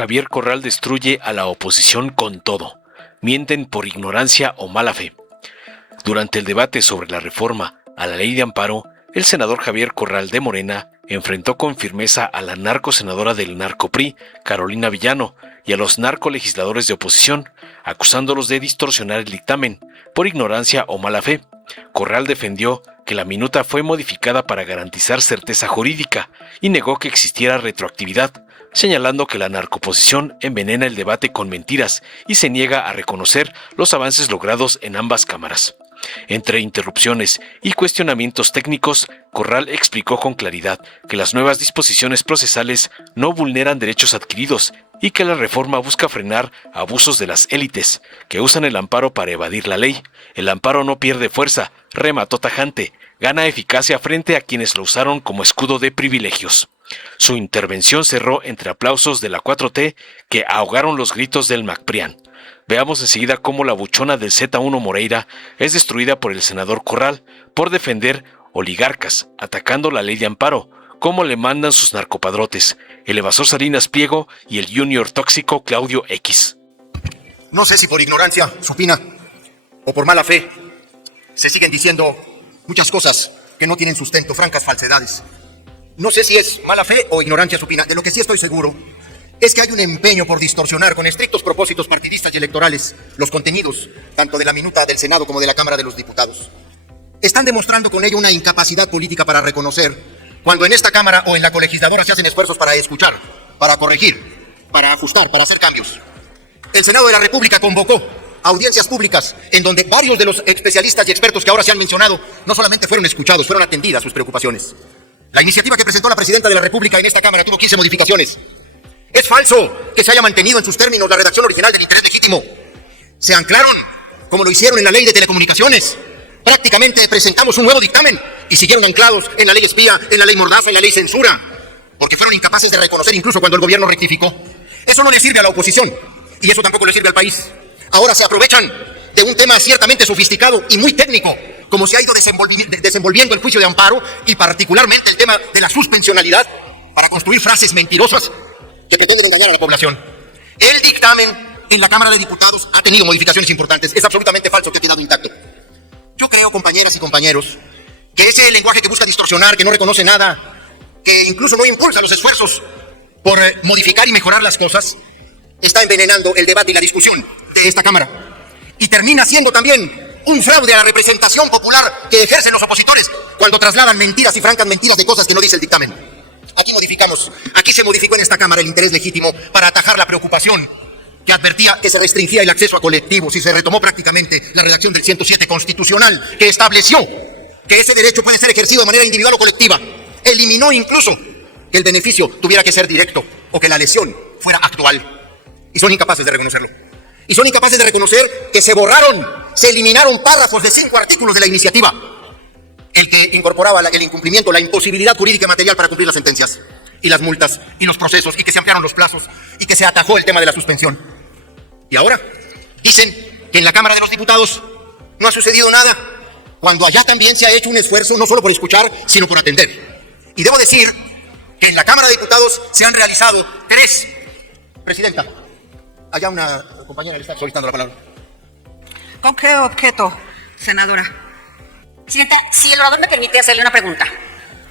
Javier Corral destruye a la oposición con todo. Mienten por ignorancia o mala fe. Durante el debate sobre la reforma a la ley de amparo, el senador Javier Corral de Morena enfrentó con firmeza a la narcosenadora del narcopri, Carolina Villano, y a los narcolegisladores de oposición, acusándolos de distorsionar el dictamen por ignorancia o mala fe. Corral defendió que la minuta fue modificada para garantizar certeza jurídica y negó que existiera retroactividad, señalando que la narcoposición envenena el debate con mentiras y se niega a reconocer los avances logrados en ambas cámaras. Entre interrupciones y cuestionamientos técnicos, Corral explicó con claridad que las nuevas disposiciones procesales no vulneran derechos adquiridos y que la reforma busca frenar abusos de las élites, que usan el amparo para evadir la ley. El amparo no pierde fuerza, remató tajante, gana eficacia frente a quienes lo usaron como escudo de privilegios. Su intervención cerró entre aplausos de la 4T que ahogaron los gritos del MacPrián. Veamos enseguida cómo la buchona del Z1 Moreira es destruida por el senador Corral por defender oligarcas, atacando la ley de amparo, como le mandan sus narcopadrotes, el evasor Salinas Pliego y el junior tóxico Claudio X. No sé si por ignorancia supina o por mala fe se siguen diciendo muchas cosas que no tienen sustento, francas falsedades. No sé si es mala fe o ignorancia supina. De lo que sí estoy seguro es que hay un empeño por distorsionar con estrictos propósitos partidistas y electorales los contenidos, tanto de la minuta del Senado como de la Cámara de los Diputados. Están demostrando con ello una incapacidad política para reconocer cuando en esta Cámara o en la colegisladora se hacen esfuerzos para escuchar, para corregir, para ajustar, para hacer cambios. El Senado de la República convocó audiencias públicas en donde varios de los especialistas y expertos que ahora se han mencionado no solamente fueron escuchados, fueron atendidas sus preocupaciones. La iniciativa que presentó la Presidenta de la República en esta Cámara tuvo 15 modificaciones. Es falso que se haya mantenido en sus términos la redacción original del interés legítimo. Se anclaron, como lo hicieron en la Ley de Telecomunicaciones. Prácticamente presentamos un nuevo dictamen y siguieron anclados en la Ley Espía, en la Ley Mordaza, en la Ley Censura, porque fueron incapaces de reconocer incluso cuando el gobierno rectificó. Eso no le sirve a la oposición y eso tampoco le sirve al país. Ahora se aprovechan de un tema ciertamente sofisticado y muy técnico, como se ha ido desenvolviendo el juicio de amparo y particularmente el tema de la suspensionalidad, para construir frases mentirosas que pretenden engañar a la población. El dictamen en la Cámara de Diputados ha tenido modificaciones importantes. Es absolutamente falso que ha quedado intacto. Yo creo, compañeras y compañeros, que ese lenguaje que busca distorsionar, que no reconoce nada, que incluso no impulsa los esfuerzos por modificar y mejorar las cosas, está envenenando el debate y la discusión de esta Cámara. Y termina siendo también un fraude a la representación popular que ejercen los opositores cuando trasladan mentiras y francas mentiras de cosas que no dice el dictamen. Aquí se modificó en esta Cámara el interés legítimo para atajar la preocupación que advertía que se restringía el acceso a colectivos y se retomó prácticamente la redacción del 107 constitucional que estableció que ese derecho puede ser ejercido de manera individual o colectiva. Eliminó incluso que el beneficio tuviera que ser directo o que la lesión fuera actual. Y son incapaces de reconocerlo. Y son incapaces de reconocer que se eliminaron párrafos de 5 artículos de la iniciativa. El que incorporaba el incumplimiento, la imposibilidad jurídica y material para cumplir las sentencias y las multas y los procesos, y que se ampliaron los plazos y que se atajó el tema de la suspensión. Y ahora dicen que en la Cámara de los Diputados no ha sucedido nada, cuando allá también se ha hecho un esfuerzo no solo por escuchar, sino por atender. Y debo decir que en la Cámara de Diputados se han realizado 3. Presidenta, allá una compañera le está solicitando la palabra. ¿Con qué objeto, senadora? Presidenta, si el orador me permite hacerle una pregunta.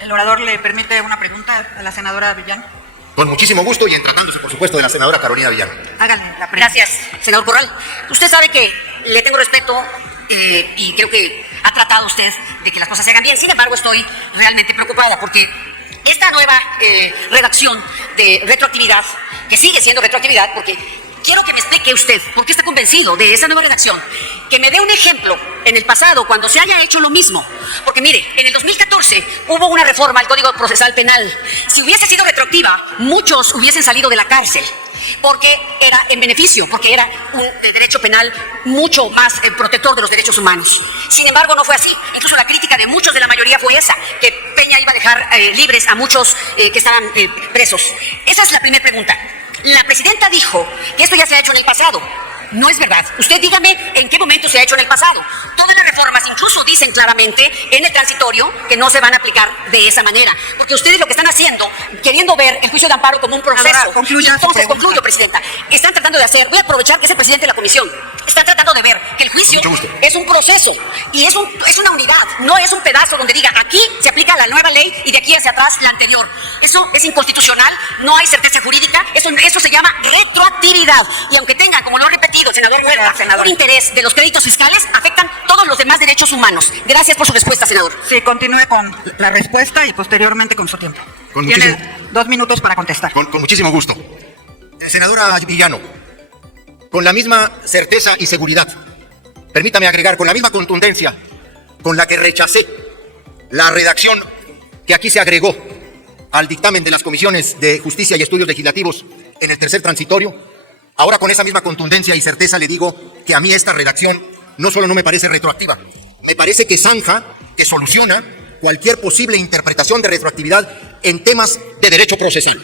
¿El orador le permite una pregunta a la senadora Villán? Con muchísimo gusto y en tratándose, por supuesto, de la senadora Carolina Villano. Háganle la pregunta. Gracias, senador Corral. Usted sabe que le tengo respeto y creo que ha tratado usted de que las cosas se hagan bien. Sin embargo, estoy realmente preocupada porque esta nueva redacción de retroactividad, que sigue siendo retroactividad, porque quiero que me explique usted por qué está convencido de esa nueva redacción, que me dé un ejemplo en el pasado cuando se haya hecho lo mismo. Porque mire, en el 2014 hubo una reforma al Código Procesal Penal. Si hubiese sido retroactiva, muchos hubiesen salido de la cárcel, porque era en beneficio, porque era un derecho penal mucho más protector de los derechos humanos. Sin embargo, no fue así. Incluso la crítica de muchos de la mayoría fue esa, que Peña iba a dejar libres a muchos que estaban presos. Esa es la primera pregunta. La presidenta dijo que esto ya se ha hecho en el pasado. No es verdad. Usted dígame en qué momento se ha hecho en el pasado. Toda la reformas incluso dicen claramente en el transitorio que no se van a aplicar de esa manera. Porque ustedes lo que están haciendo, queriendo ver el juicio de amparo como un proceso. Ahora, concluya. Entonces, concluyo, Presidenta. Están tratando de hacer, voy a aprovechar que es el presidente de la comisión, están tratando de ver que el juicio Con mucho gusto. es un proceso y es una unidad, no es un pedazo donde diga aquí se aplica la nueva ley y de aquí hacia atrás la anterior. Eso es inconstitucional, no hay certeza jurídica, eso se llama retroactividad. Y aunque tenga, como lo ha repetido el senador Huerta, Senador. un interés de los créditos fiscales, afectan todos los demás derechos humanos. Gracias por su respuesta, senador. Sí, continúe con la respuesta y posteriormente con su tiempo. Con Tiene muchísimo- 2 minutos para contestar. Con muchísimo gusto. Senadora Villano, con la misma certeza y seguridad, permítame agregar, con la misma contundencia con la que rechacé la redacción que aquí se agregó al dictamen de las comisiones de Justicia y Estudios Legislativos en el tercer transitorio, ahora con esa misma contundencia y certeza le digo que a mí esta redacción no solo no me parece retroactiva, me parece que zanja, que soluciona cualquier posible interpretación de retroactividad en temas de derecho procesal.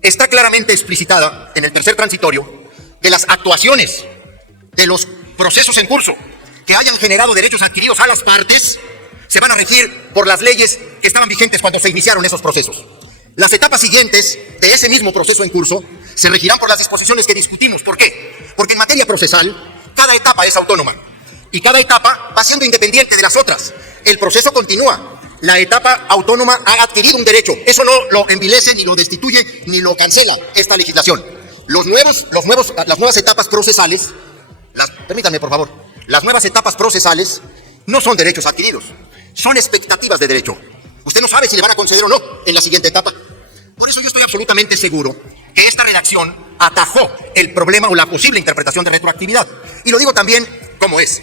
Está claramente explicitada en el tercer transitorio que las actuaciones de los procesos en curso que hayan generado derechos adquiridos a las partes se van a regir por las leyes que estaban vigentes cuando se iniciaron esos procesos. Las etapas siguientes de ese mismo proceso en curso se regirán por las disposiciones que discutimos. ¿Por qué? Porque en materia procesal cada etapa es autónoma y cada etapa va siendo independiente de las otras. El proceso continúa. La etapa autónoma ha adquirido un derecho. Eso no lo envilece, ni lo destituye, ni lo cancela esta legislación. Las nuevas etapas procesales, permítanme por favor, las nuevas etapas procesales no son derechos adquiridos, son expectativas de derecho. Usted no sabe si le van a conceder o no en la siguiente etapa. Por eso yo estoy absolutamente seguro que esta redacción atajó el problema o la posible interpretación de retroactividad. Y lo digo también como es.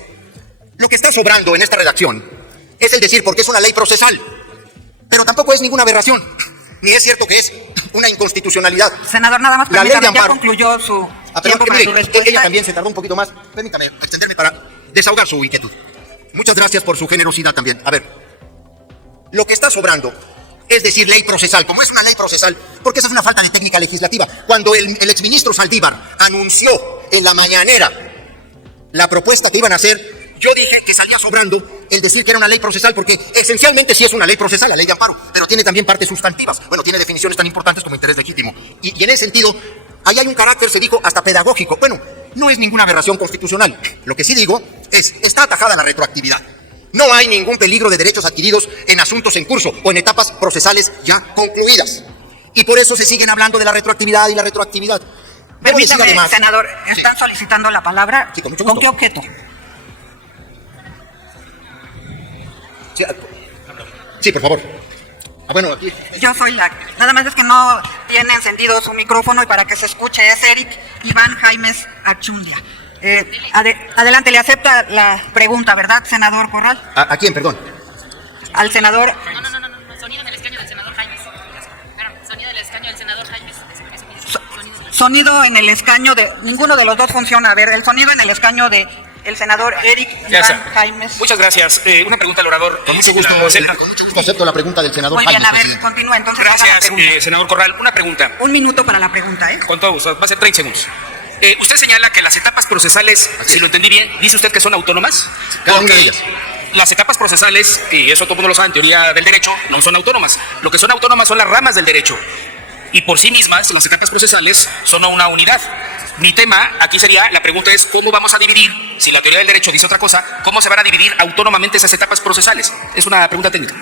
Lo que está sobrando en esta redacción es el decir porque es una ley procesal, pero tampoco es ninguna aberración, ni es cierto que es una inconstitucionalidad. Senador, nada más La ley de permítame, ya amparo. concluyó su Perdón, tiempo que para mire, su respuesta. ella también se tardó un poquito más. Permítame extenderme para desahogar su inquietud. Muchas gracias por su generosidad también. A ver, lo que está sobrando es decir ley procesal, como es una ley procesal, porque esa es una falta de técnica legislativa. Cuando el exministro Saldívar anunció en la mañanera la propuesta que iban a hacer, yo dije que salía sobrando el decir que era una ley procesal, porque esencialmente sí es una ley procesal, la ley de amparo, pero tiene también partes sustantivas. Bueno, tiene definiciones tan importantes como interés legítimo. Y en ese sentido, ahí hay un carácter, se dijo, hasta pedagógico. Bueno, no es ninguna aberración constitucional. Lo que sí digo es, está atajada la retroactividad. No hay ningún peligro de derechos adquiridos en asuntos en curso o en etapas procesales ya concluidas. Y por eso se siguen hablando de la retroactividad y la retroactividad. Debo decir Permítame, además, senador, están solicitando la palabra. Sí, con mucho ¿Con gusto. qué objeto? sí, por favor. Bueno, aquí. Yo soy la... Nada más es que no tiene encendido su micrófono y para que se escuche es Eric Iván Jaimes Achundia. Adelante, le acepta la pregunta, ¿verdad, senador Corral? ¿A quién, perdón? Al senador... No, sonido del escaño del senador Jaimes. Sonido del escaño del senador Jaimes. Sonido en el escaño de... Ninguno de los dos funciona. A ver, el sonido en el escaño de el senador Eric Ya Iván está. Jaimes. Muchas gracias. Una pregunta al orador. Con mucho gusto, acepto la pregunta del senador Muy bien, Jaimes, a ver, presidente. continúa entonces. haga la Gracias, pregunta. senador Corral. Una pregunta. Un minuto para la pregunta, ¿eh? Con todo gusto. Va a ser 30 segundos. Usted señala que las etapas procesales, si lo entendí bien, dice usted que son autónomas. Cada una de Porque ellas. las etapas procesales, y eso todo el mundo lo sabe en teoría del derecho, no son autónomas. Lo que son autónomas son las ramas del derecho. Y por sí mismas, las etapas procesales son una unidad. Mi tema aquí sería, la pregunta es, ¿cómo vamos a dividir, si la teoría del derecho dice otra cosa, cómo se van a dividir autónomamente esas etapas procesales? Es una pregunta técnica.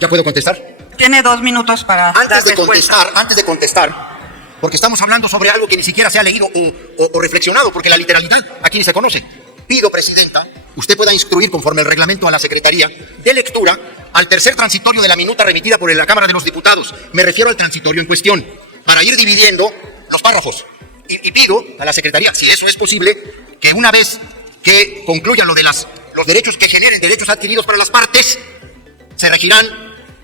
¿Ya puedo contestar? Tiene 2 minutos para dar Antes respuesta. de contestar, porque estamos hablando sobre algo que ni siquiera se ha leído o reflexionado, porque la literalidad aquí ni se conoce. Pido, Presidenta, usted pueda instruir conforme el reglamento a la Secretaría de lectura al tercer transitorio de la minuta remitida por la Cámara de los Diputados. Me refiero al transitorio en cuestión, para ir dividiendo los párrafos. Y pido a la Secretaría, si eso es posible, que una vez que concluyan lo de los derechos que generen derechos adquiridos para las partes, se regirán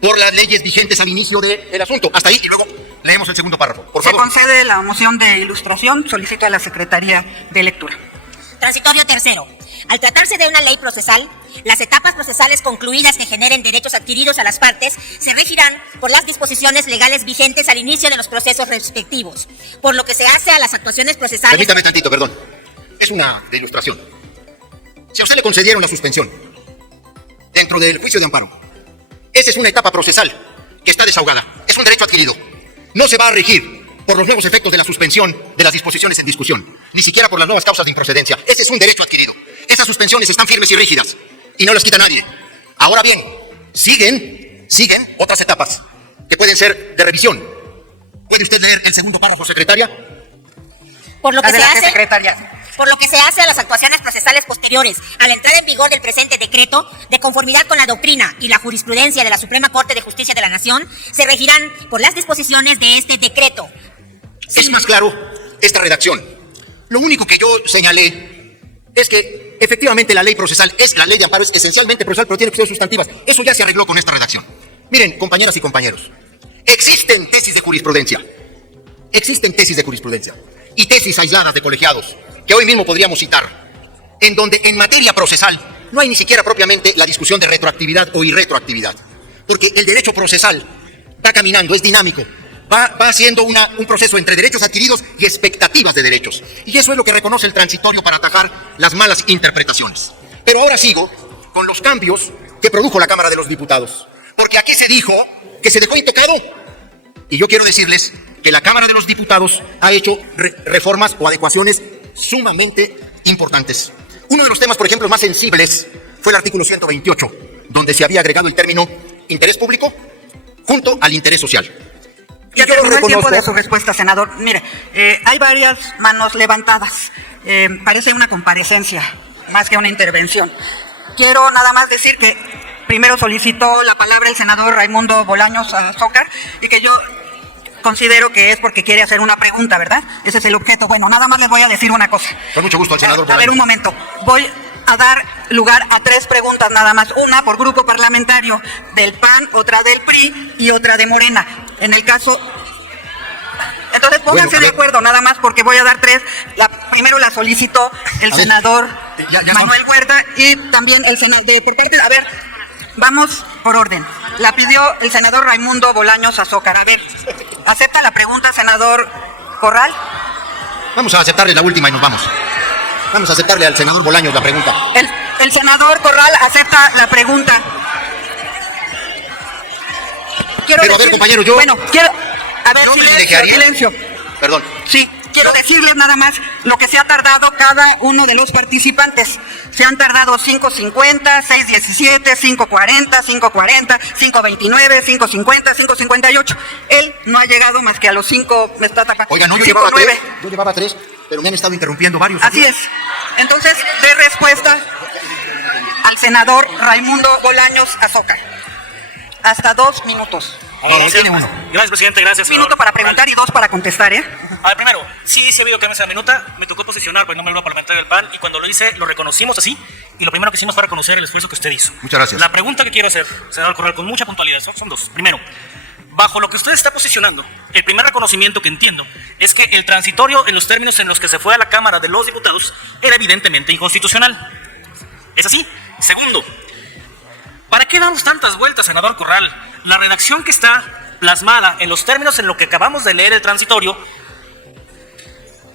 por las leyes vigentes al inicio del asunto. Hasta ahí, y luego leemos el segundo párrafo. Por Se favor. concede la moción de ilustración. Solicito a la Secretaría de Lectura. Transitorio tercero. Al tratarse de una ley procesal, las etapas procesales concluidas que generen derechos adquiridos a las partes se regirán por las disposiciones legales vigentes al inicio de los procesos respectivos. Por lo que se hace a las actuaciones procesales... Permítame tantito, perdón. Es una de ilustración. Si a usted le concedieron la suspensión dentro del juicio de amparo. Esa es una etapa procesal que está desahogada. Es un derecho adquirido. No se va a regir por los nuevos efectos de la suspensión de las disposiciones en discusión, ni siquiera por las nuevas causas de improcedencia. Ese es un derecho adquirido. Esas suspensiones están firmes y rígidas y no las quita nadie. Ahora bien, siguen otras etapas que pueden ser de revisión. ¿Puede usted leer el segundo párrafo, secretaria? Por lo que se Adelante, hace, secretaria. por lo que se hace a las actuaciones procesales posteriores a la entrada en vigor del presente decreto, de conformidad con la doctrina y la jurisprudencia de la Suprema Corte de Justicia de la Nación, se regirán por las disposiciones de este decreto. Es más claro esta redacción. Lo único que yo señalé es que efectivamente la ley procesal es la ley de amparo, es esencialmente procesal, pero tiene que ser sustantivas. Eso ya se arregló con esta redacción. Miren, compañeras y compañeros, existen tesis de jurisprudencia. Existen tesis de jurisprudencia y tesis aisladas de colegiados que hoy mismo podríamos citar, en donde en materia procesal no hay ni siquiera propiamente la discusión de retroactividad o irretroactividad, porque el derecho procesal va caminando, es dinámico, va haciendo un proceso entre derechos adquiridos y expectativas de derechos, y eso es lo que reconoce el transitorio para atajar las malas interpretaciones. Pero ahora sigo con los cambios que produjo la Cámara de los Diputados, porque aquí se dijo que se dejó intocado, y yo quiero decirles que la Cámara de los Diputados ha hecho reformas o adecuaciones sumamente importantes. Uno de los temas, por ejemplo, más sensibles fue el artículo 128, donde se había agregado el término interés público junto al interés social. Y Ya yo lo terminó el tiempo de reconozco. su respuesta, senador. Mire, hay varias manos levantadas. Parece una comparecencia, más que una intervención. Quiero nada más decir que primero solicitó la palabra el senador Raimundo Bolaños Azócar y que yo considero que es porque quiere hacer una pregunta, ¿verdad? Ese es el objeto. Bueno, nada más les voy a decir una cosa. Con mucho gusto al senador A ver, Bolaños. un momento. Voy a dar lugar a 3 preguntas nada más. Una por grupo parlamentario del PAN, otra del PRI y otra de Morena. En el caso... Entonces pónganse Bueno, a de ver. acuerdo, nada más porque voy a dar 3. Primero la solicitó el A ver, senador ya Manuel Huerta y también el senador... por parte... A ver, vamos por orden. La pidió el senador Raimundo Bolaños Azócar. A ver, ¿acepta la pregunta, senador Corral? Vamos a aceptarle la última y nos vamos. Vamos a aceptarle al senador Bolaños la pregunta. El senador Corral acepta la pregunta. Quiero Pero a ver, compañero, yo... Bueno, quiero... A ver, yo me silencio, dejaría- silencio. Perdón. Sí, quiero decirles nada más lo que se ha tardado cada uno de los participantes. Se han tardado 5:50, 6:17, 5:40, 5:40, 5:29, 5:50, 5:58. Él no ha llegado más que a los 5, me está tapando. Oiga, no, yo 5:09. llevaba tres, pero me han estado interrumpiendo varios. Así es. Entonces, de respuesta al senador Raimundo Bolaños Azócar. Hasta 2 minutos. No, tiene uno. Gracias, presidente, gracias. Un minuto para preguntar y 2 para contestar, ¿eh? A ver, primero, sí dice habido que mesa minuta, me tocó posicionar por el nombre del grupo parlamentario del PAN y cuando lo hice lo reconocimos así y lo primero que hicimos fue reconocer el esfuerzo que usted hizo. Muchas gracias. La pregunta que quiero hacer, senador Corral, con mucha puntualidad, son 2. Primero, bajo lo que usted está posicionando, el primer reconocimiento que entiendo es que el transitorio en los términos en los que se fue a la Cámara de los Diputados era evidentemente inconstitucional. ¿Es así? Segundo, ¿para qué damos tantas vueltas, senador Corral? La redacción que está plasmada en los términos en lo que acabamos de leer el transitorio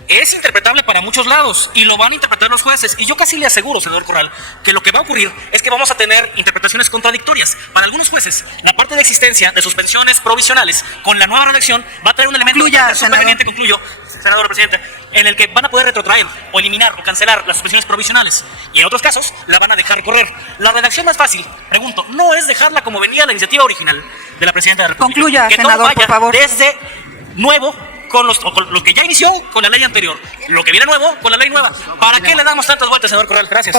es interpretable para muchos lados y lo van a interpretar los jueces. Y yo casi le aseguro, senador Corral, que lo que va a ocurrir es que vamos a tener interpretaciones contradictorias. Para algunos jueces, la parte de existencia de suspensiones provisionales con la nueva redacción va a tener un elemento Concluya, superveniente, concluyo, senador presidente, en el que van a poder retrotraer o eliminar o cancelar las suspensiones provisionales. Y en otros casos, la van a dejar correr. La redacción más fácil, pregunto, no es dejarla como venía la iniciativa original de la presidenta de la República. Concluya, que senador, todo vaya por favor. desde nuevo con lo que ya inició con la ley anterior, lo que viene nuevo con la ley nueva. ¿Para qué le damos tantas vueltas, senador Corral? Gracias.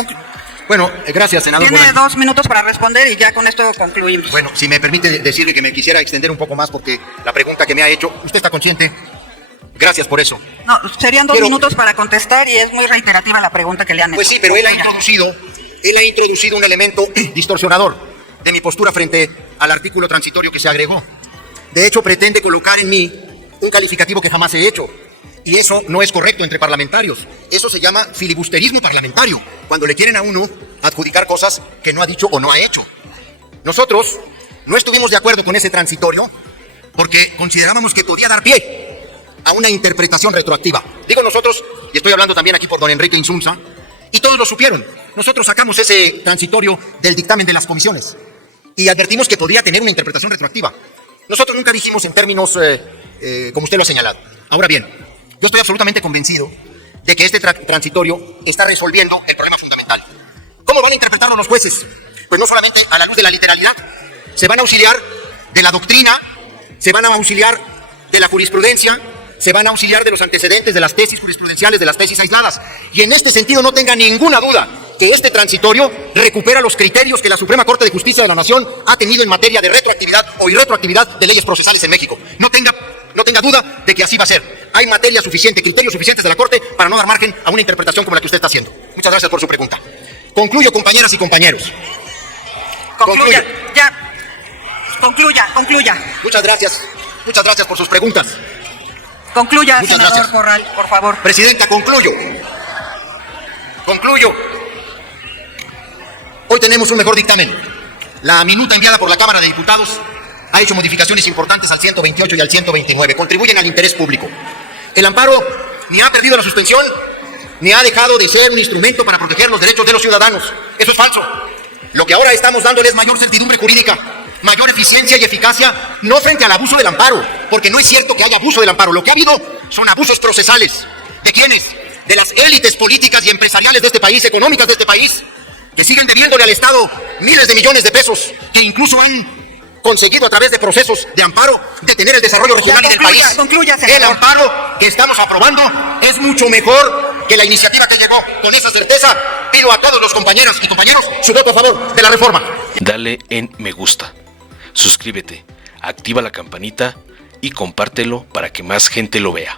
Bueno, gracias, senador Tiene Bolaños. 2 minutos para responder y ya con esto concluimos. Bueno, si me permite decirle que me quisiera extender un poco más porque la pregunta que me ha hecho, usted está consciente. Gracias por eso. No, serían 2 Pero- minutos para contestar y es muy reiterativa la pregunta que le han hecho. Pues sí, pero él ha introducido un elemento distorsionador de mi postura frente al artículo transitorio que se agregó. De hecho, pretende colocar en mí un calificativo que jamás he hecho. Y eso no es correcto entre parlamentarios. Eso se llama filibusterismo parlamentario, cuando le quieren a uno adjudicar cosas que no ha dicho o no ha hecho. Nosotros no estuvimos de acuerdo con ese transitorio porque considerábamos que podía dar pie a una interpretación retroactiva. Digo nosotros, y estoy hablando también aquí por don Enrique Insunza, Y todos lo supieron. Nosotros sacamos ese transitorio del dictamen de las comisiones y advertimos que podría tener una interpretación retroactiva. Nosotros nunca dijimos en términos como usted lo ha señalado. Ahora bien, yo estoy absolutamente convencido de que este transitorio está resolviendo el problema fundamental. ¿Cómo van a interpretarlo los jueces? Pues no solamente a la luz de la literalidad, se van a auxiliar de la doctrina, se van a auxiliar de la jurisprudencia, se van a auxiliar de los antecedentes, de las tesis jurisprudenciales, de las tesis aisladas. Y en este sentido no tenga ninguna duda que este transitorio recupera los criterios que la Suprema Corte de Justicia de la Nación ha tenido en materia de retroactividad o irretroactividad de leyes procesales en México. No tenga duda de que así va a ser. Hay materia suficiente, criterios suficientes de la Corte para no dar margen a una interpretación como la que usted está haciendo. Muchas gracias por su pregunta. Concluyo, compañeras y compañeros. Concluya, ya. Concluya. Muchas gracias por sus preguntas. Concluya, Muchas senador gracias. Corral, por favor. Presidenta, concluyo. Hoy tenemos un mejor dictamen. La minuta enviada por la Cámara de Diputados ha hecho modificaciones importantes al 128 y al 129. Contribuyen al interés público. El amparo ni ha perdido la suspensión, ni ha dejado de ser un instrumento para proteger los derechos de los ciudadanos. Eso es falso. Lo que ahora estamos dándole es mayor certidumbre jurídica, mayor eficiencia y eficacia, no frente al abuso del amparo, porque no es cierto que haya abuso del amparo. Lo que ha habido son abusos procesales. ¿De quiénes? De las élites políticas y empresariales de este país, económicas de este país, que siguen debiéndole al Estado miles de millones de pesos, que incluso han conseguido a través de procesos de amparo detener el desarrollo regional y del país. Concluya, senador. El amparo que estamos aprobando es mucho mejor que la iniciativa que llegó. Con esa certeza pido a todos los compañeras y compañeros su voto a favor de la reforma. Dale en me gusta, suscríbete, activa la campanita y compártelo para que más gente lo vea.